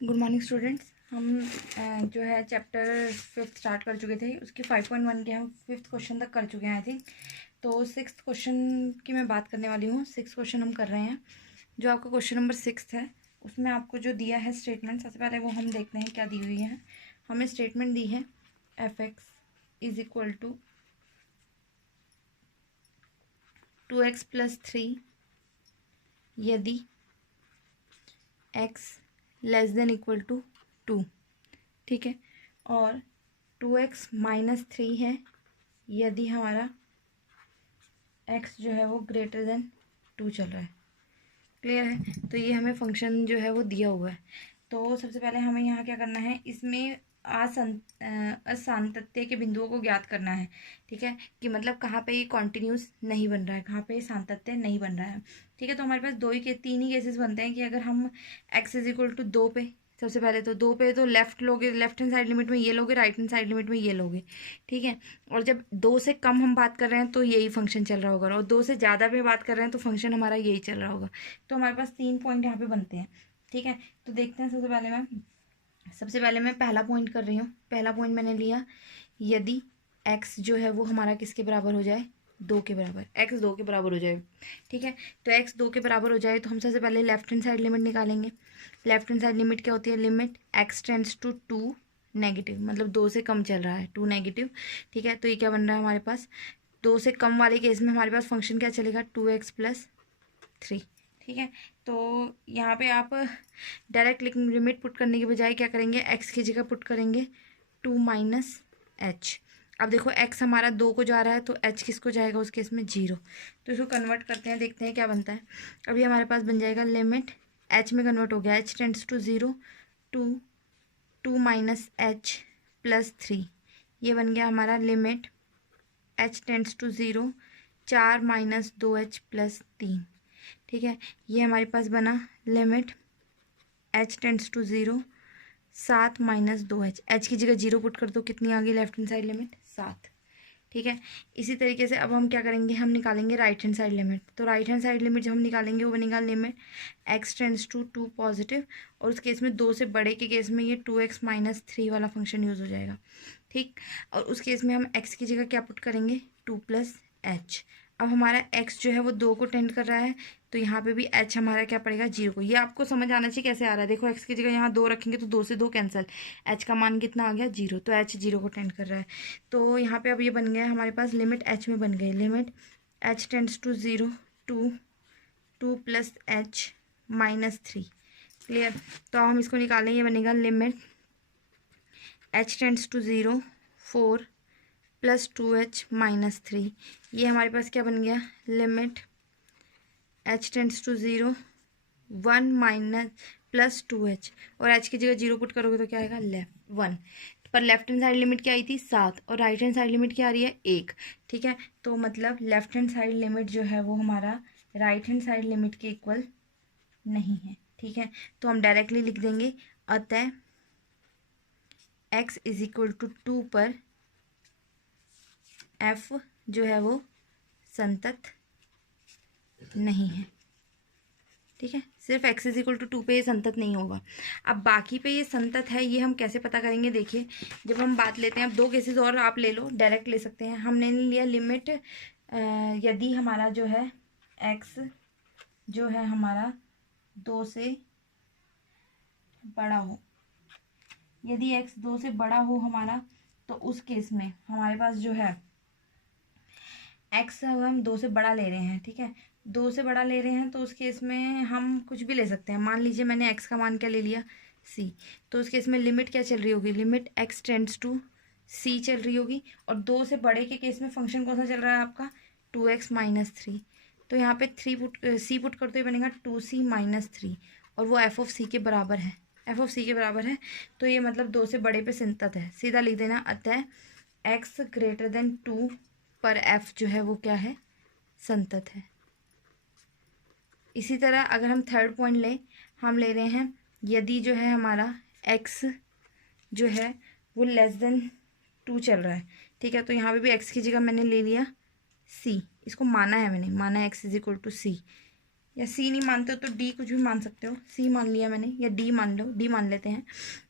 Good morning students. हम जो है चैप्टर 5 स्टार्ट कर चुके थे, उसके 5.1 के हम 5th क्वेश्चन तक कर चुके हैं आई थिंक। तो 6th क्वेश्चन की मैं बात करने वाली हूँ। 6th क्वेश्चन हम कर रहे हैं। जो आपका क्वेश्चन नंबर 6 है उसमें आपको जो दिया है स्टेटमेंट, सबसे पहले वो हम देखते हैं क्या दी हुई है। हमें स्टेटमेंट दी है f(x) is equal to 2x + 3 यदि x < 2। ठीक है। और 2x - 3 है यदि हमारा x जो है वो > 2 चल रहा है। क्लियर है। तो ये हमें फंक्शन जो है वो दिया हुआ है। तो सबसे पहले हमें यहाँ क्या करना है, इसमें असांतत्य के बिंदुओं को ज्ञात करना है। ठीक है, कि मतलब कहाँ पे ये कॉन्टिन्यूस नहीं बन रहा है, कहाँ पे सातत्य नहीं बन रहा है। ठीक है, तो हमारे पास 3 ही केसेस बनते हैं कि अगर हम x = 2 पे, सबसे पहले तो 2 पे तो लेफ्ट लोगे, लेफ्ट हैंड साइड लिमिट में ये लोगे, राइट हैंड साइड लिमिट में ये लोगे। ठीक है। और जब 2 से कम हम बात कर रहे हैं तो यही फंक्शन चल रहा होगा, और 2 से ज़्यादा पे बात कर रहे हैं तो फंक्शन हमारा यही चल रहा होगा। तो हमारे पास 3 पॉइंट यहाँ पे बनते हैं। ठीक है, तो देखते हैं। सबसे पहले मैं पहला पॉइंट कर रही हूँ। पहला पॉइंट मैंने लिया, यदि x जो है वो हमारा किसके बराबर हो जाए, 2 के बराबर, x 2 के बराबर हो जाए। ठीक है, तो x 2 के बराबर हो जाए तो हम सबसे पहले लेफ्ट हैंड साइड लिमिट निकालेंगे। लेफ्ट हैंड साइड लिमिट क्या होती है, limit x tends to 2 negative, मतलब 2 से कम चल रहा है, 2 नेगेटिव। ठीक है, तो ये क्या बन रहा है हमारे पास, 2 से कम वाले केस में हमारे पास फंक्शन क्या चलेगा, 2x + 3। ठीक है, तो यहाँ पे आप डायरेक्ट लिमिट पुट करने के बजाय क्या करेंगे, x की जगह पुट करेंगे 2 - h। अब देखो x हमारा 2 को जा रहा है तो h किसको जाएगा, उस केस में 0। तो इसको कन्वर्ट करते हैं, देखते हैं क्या बनता है। अभी हमारे पास बन जाएगा लिमिट h में कन्वर्ट हो गया, h tends to 0 to 2 - h + 3। ये बन गया हमारा limit h tends to 0 4 - 2h + 3। ठीक है, ये हमारे पास बना limit h tends to 0 7 - 2h। h की जगह 0 पुट कर दो, कितनी आ गई लेफ्ट हैंड साइड लिमिट, 7। ठीक है, इसी तरीके से अब हम क्या करेंगे, हम निकालेंगे राइट हैंड साइड लिमिट। तो राइट हैंड साइड लिमिट जब हम निकालेंगे वो बनेगा limit x tends to 2 positive, और उस केस में 2 से बड़े के केस में ये 2x - 3 वाला फंक्शन यूज़ हो जाएगा। ठीक, और उस केस में हम x की जगह क्या पुट करेंगे, 2 + h। अब हमारा x जो है वो 2 को टेंड कर रहा है, तो यहाँ पे भी h हमारा क्या पड़ेगा, 0 को। ये आपको समझ आना चाहिए कैसे आ रहा है। देखो x की जगह यहाँ 2 रखेंगे तो 2 से 2 कैंसिल, h का मान कितना आ गया, 0। तो h 0 को टेंड कर रहा है। तो यहाँ पे अब ये बन गया हमारे पास लिमिट h में बन गई, limit h tends to 0 to 2 + h - 3। Clear. तो हम इसको निकालें, ये बनेगा limit h tends to 0 4 + 2h - 3। ये हमारे पास क्या बन गया, limit h tends to 0 1 + 2h, और h की जगह 0 पुट करोगे तो क्या आएगा, 1। पर लेफ्ट हैंड साइड लिमिट क्या आई थी, 7, और राइट हैंड साइड लिमिट क्या आ रही है, 1। ठीक है, तो मतलब लेफ्ट हैंड साइड लिमिट जो है वो हमारा राइट हैंड साइड लिमिट के इक्वल नहीं है। ठीक है, तो हम डायरेक्टली लिख देंगे, अतः x = 2 पर f जो है वो संतत नहीं है। ठीक है, सिर्फ x = 2 पे ये संतत नहीं होगा। अब बाकी पे ये संतत है, ये हम कैसे पता करेंगे, देखिए जब हम बात लेते हैं, अब 2 केसेस और आप ले लो, डायरेक्ट ले सकते हैं। हमने लिया लिमिट यदि हमारा जो है x जो है हमारा 2 से बड़ा हो, यदि x 2 से बड़ा हो हमारा, तो उस केस में हमारे पास जो है x हम 2 से बड़ा ले रहे हैं। ठीक है, 2 से बड़ा ले रहे हैं तो उस केस में हम कुछ भी ले सकते हैं। मान लीजिए मैंने x का मान क्या ले लिया, c। तो उस केस में लिमिट क्या चल रही होगी, limit x tends to c चल रही होगी। और 2 से बड़े के केस में फंक्शन कौन सा चल रहा है आपका, 2x - 3। तो यहाँ पे c पुट करते हुए बनेगा 2c - 3, और वो f(c) के बराबर है, f(c) के बराबर है। तो ये मतलब 2 से बड़े पे संतत है, सीधा लिख देना, अतः x > 2 पर f जो है वो क्या है, संतत है। इसी तरह अगर हम थर्ड पॉइंट लें, हम ले रहे हैं यदि जो है हमारा x जो है वो <2 चल रहा है। ठीक है, तो यहाँ पे भी x की जगह मैंने ले लिया c, इसको माना है मैंने, माना x = c। या सी नहीं मानते हो तो डी कुछ भी मान सकते हो, सी मान लिया मैंने, या डी मान लो, डी मान लेते हैं,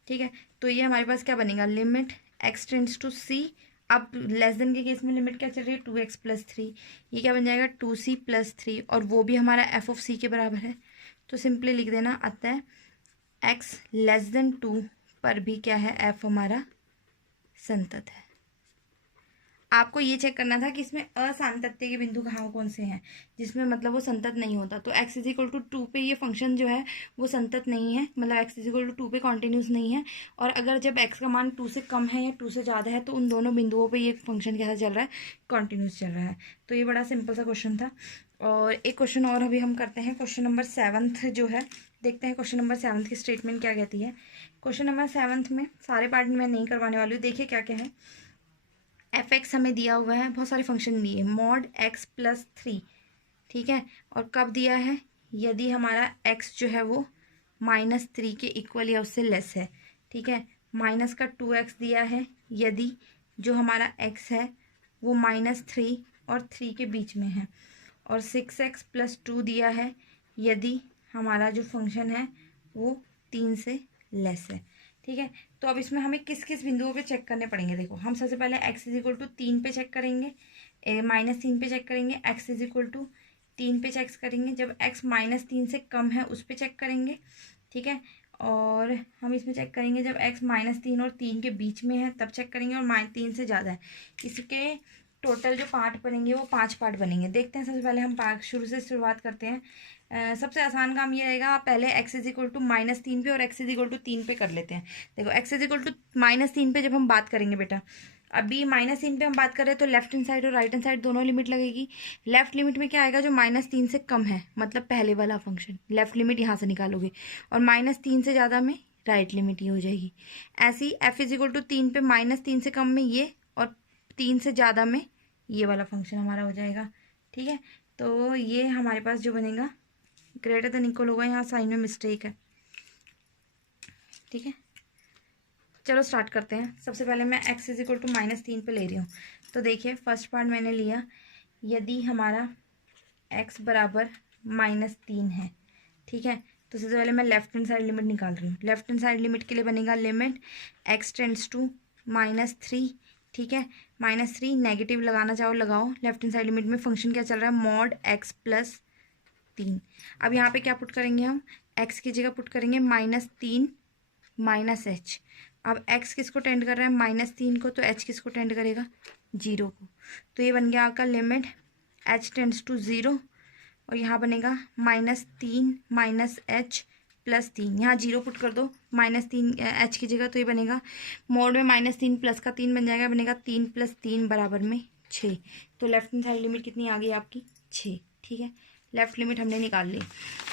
ठीक है। तो ये हमारे पास क्या बनेगा, लिमिट एक्स टेंड्स टू सी। अब लेस देन के केस में लिमिट क्या चल रही है, 2x+3, ये क्या बन जाएगा 2c+3, और वो भी हमारा एफ ऑफ सी के बराबर है। तो सिंपली लिख देना, अतः x लेस देन 2 पर भी क्या है, एफ हमारा संतत है। आपको ये चेक करना था कि इसमें असांतत्य के बिंदु कहाँ कौन से हैं, जिसमें मतलब वो संतत नहीं होता। तो x = 2 पे ये फंक्शन जो है वो संतत नहीं है, मतलब x = 2 पे कॉन्टिन्यूस नहीं है। और अगर जब x का मान 2 से कम है या 2 से ज़्यादा है तो उन दोनों बिंदुओं पे ये फंक्शन कैसा चल रहा है, कॉन्टिन्यूस चल रहा है। तो ये बड़ा सिंपल सा क्वेश्चन था। और एक क्वेश्चन और अभी हम करते हैं, क्वेश्चन नंबर 7 जो है, देखते हैं क्वेश्चन नंबर 7 की स्टेटमेंट क्या कहती है। क्वेश्चन नंबर 7 में सारे पार्ट मैं नहीं करवाने वाली हूँ। देखिए क्या क्या है, f(x) हमें दिया हुआ है, बहुत सारे फंक्शन दिए, mod x+3, ठीक है। और कब दिया है, यदि हमारा x जो है वो -3 के इक्वल या उससे लेस है, ठीक है। माइनस का 2x दिया है यदि जो हमारा x है वो -3 और 3 के बीच में है, और 6x+2 दिया है यदि हमारा जो फंक्शन है वो 3 से लेस है, ठीक है। तो अब इसमें हमें किस किस बिंदुओं पे चेक करने पड़ेंगे। देखो, हम सबसे पहले x = 3 पे चेक करेंगे, -3 पे चेक करेंगे, x = 3 पे चेक करेंगे, जब x -3 से कम है उस पे चेक करेंगे, ठीक है। और हम इसमें चेक करेंगे जब x -3 और 3 के बीच में है तब चेक करेंगे, और -3 से ज़्यादा है। इसके टोटल जो पार्ट बनेंगे वो 5 पार्ट बनेंगे। देखते हैं, सबसे पहले हम पार्ट शुरू से शुरुआत करते हैं। सबसे आसान काम ये रहेगा, आप पहले x = -3 पे और x = 3 पे कर लेते हैं। देखो, x = -3 पे जब हम बात करेंगे बेटा, अभी -3 पे हम बात कर रहे हैं तो लेफ्ट हैंड साइड और राइट हैंड साइड दोनों लिमिट लगेगी। लेफ्ट लिमिट में क्या आएगा, जो -3 से कम है, मतलब पहले वाला फंक्शन, लेफ्ट लिमिट यहाँ से निकालोगे, और -3 से ज़्यादा में राइट लिमिट ये हो जाएगी। ऐसे ही f = 3 पे -3 से कम में ये, और 3 से ज़्यादा में ये वाला फंक्शन हमारा हो जाएगा, ठीक है। तो ये हमारे पास जो बनेगा ग्रेटर देन इक्वल होगा, यहाँ साइन में मिस्टेक है, ठीक है। चलो स्टार्ट करते हैं। सबसे पहले मैं x = -3 पे ले रही हूँ। तो देखिए, फर्स्ट पार्ट मैंने लिया, यदि हमारा x बराबर -3 है, ठीक है। तो सबसे पहले मैं लेफ्ट हैंड साइड लिमिट निकाल रही हूँ। लेफ्ट हैंड साइड लिमिट के लिए बनेगा लिमिट x टेंड्स टू -3, ठीक है। -3 नेगेटिव लगाना चाहो लगाओ। लेफ्ट हैंड साइड लिमिट में फंक्शन क्या चल रहा है, mod x+3। अब यहाँ पे क्या पुट करेंगे हम, x की जगह पुट करेंगे -3 -h। अब x किसको टेंड कर रहा है, -3 को, तो h किसको टेंड करेगा, 0 को। तो ये बन गया आपका लिमिट h टेंड्स टू 0, और यहाँ बनेगा -3 -h+3, यहाँ 0 पुट कर दो, -3 h की जगह, तो ये बनेगा मोड में -3 प्लस का 3 बन जाएगा, बनेगा 3 + 3 बराबर में 6। तो लेफ्ट हैंड साइड लिमिट कितनी आ गई आपकी, 6, ठीक है। लेफ्ट लिमिट हमने निकाल ली।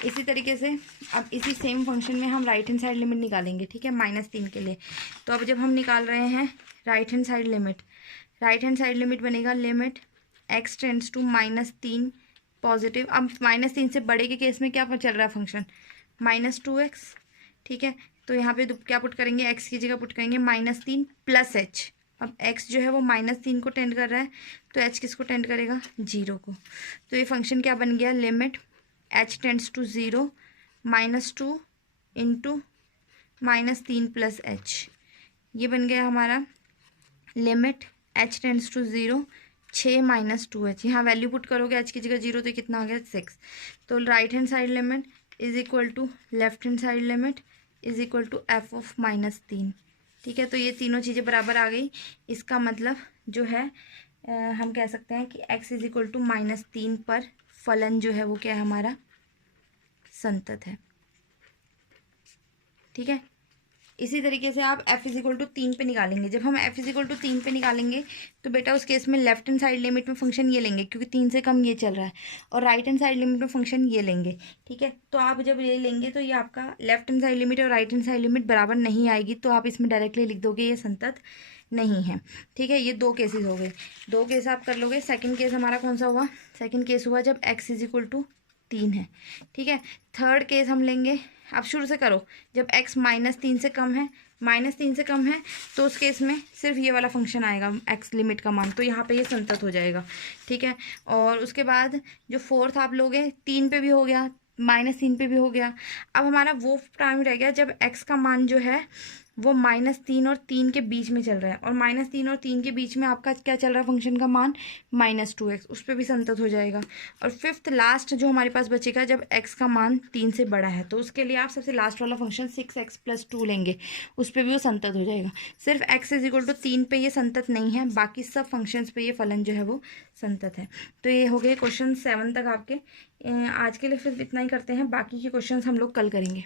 इसी तरीके से अब इसी सेम फंक्शन में हम राइट हैंड साइड लिमिट निकालेंगे, ठीक है, -3 के लिए। तो अब जब हम निकाल रहे हैं right hand side limit, right hand side limit बनेगा limit x tends to -3 positive. अब -3 से बड़े के केस में क्या चल रहा है फंक्शन, -2x, ठीक है। तो यहाँ पे क्या पुट करेंगे, x की जगह पुट करेंगे -3 + h। अब x जो है वो -3 को टेंड कर रहा है, तो h किसको टेंड करेगा, 0 को। तो ये फंक्शन क्या बन गया, limit h tends to 0 -2 × -3 + h। ये बन गया हमारा limit h tends to 0 6 -2h। यहाँ वैल्यू पुट करोगे h की जगह 0, तो कितना आ गया, 6। तो right hand side limit = left hand side limit = f of -3, ठीक है। तो ये तीनों चीज़ें बराबर आ गई। इसका मतलब जो है हम कह सकते हैं कि x = -3 पर फलन जो है वो क्या है, हमारा संतत है, ठीक है। इसी तरीके से आप f = 3 पे निकालेंगे। जब हम f = 3 पे निकालेंगे तो बेटा उस केस में लेफ्ट हैंड साइड लिमिट में फंक्शन ये लेंगे, क्योंकि 3 से कम ये चल रहा है, और राइट हैंड साइड लिमिट में फंक्शन ये लेंगे, ठीक है। तो आप जब ये लेंगे तो ये आपका लेफ्ट हैंड साइड लिमिट और राइट हैंड साइड लिमिट बराबर नहीं आएगी, तो आप इसमें डायरेक्टली लिख दोगे ये संतत नहीं है, ठीक है। ये 2 केसेस हो गए, 2 केस आप कर लोगे। सेकेंड केस हमारा कौन सा हुआ, सेकेंड केस हुआ जब x = 3 है, ठीक है। थर्ड केस हम लेंगे, आप शुरू से करो, जब x -3 से कम है, -3 से कम है, तो उस केस में सिर्फ ये वाला फंक्शन आएगा x लिमिट का मान, तो यहाँ पे ये संतत हो जाएगा, ठीक है। और उसके बाद जो फोर्थ आप लोगे, 3 पे भी हो गया, -3 पे भी हो गया। अब हमारा वो टाइम रह गया जब x का मान जो है वो -3 और 3 के बीच में चल रहा है, और -3 और 3 के बीच में आपका क्या चल रहा है फंक्शन का मान -2x, उस पर भी संतत हो जाएगा। और फिफ्थ लास्ट जो हमारे पास बचेगा जब x का मान 3 से बड़ा है, तो उसके लिए आप सबसे लास्ट वाला फंक्शन 6x + 2 लेंगे, उस पर भी वो संतत हो जाएगा। सिर्फ x = 3 पे ये संतत नहीं है, बाकी सब फंक्शंस पे ये फलन जो है वो संतत है। तो ये हो गए क्वेश्चन 7 तक आपके। आज के लिए फिर इतना ही करते हैं, बाकी के क्वेश्चंस हम लोग कल करेंगे।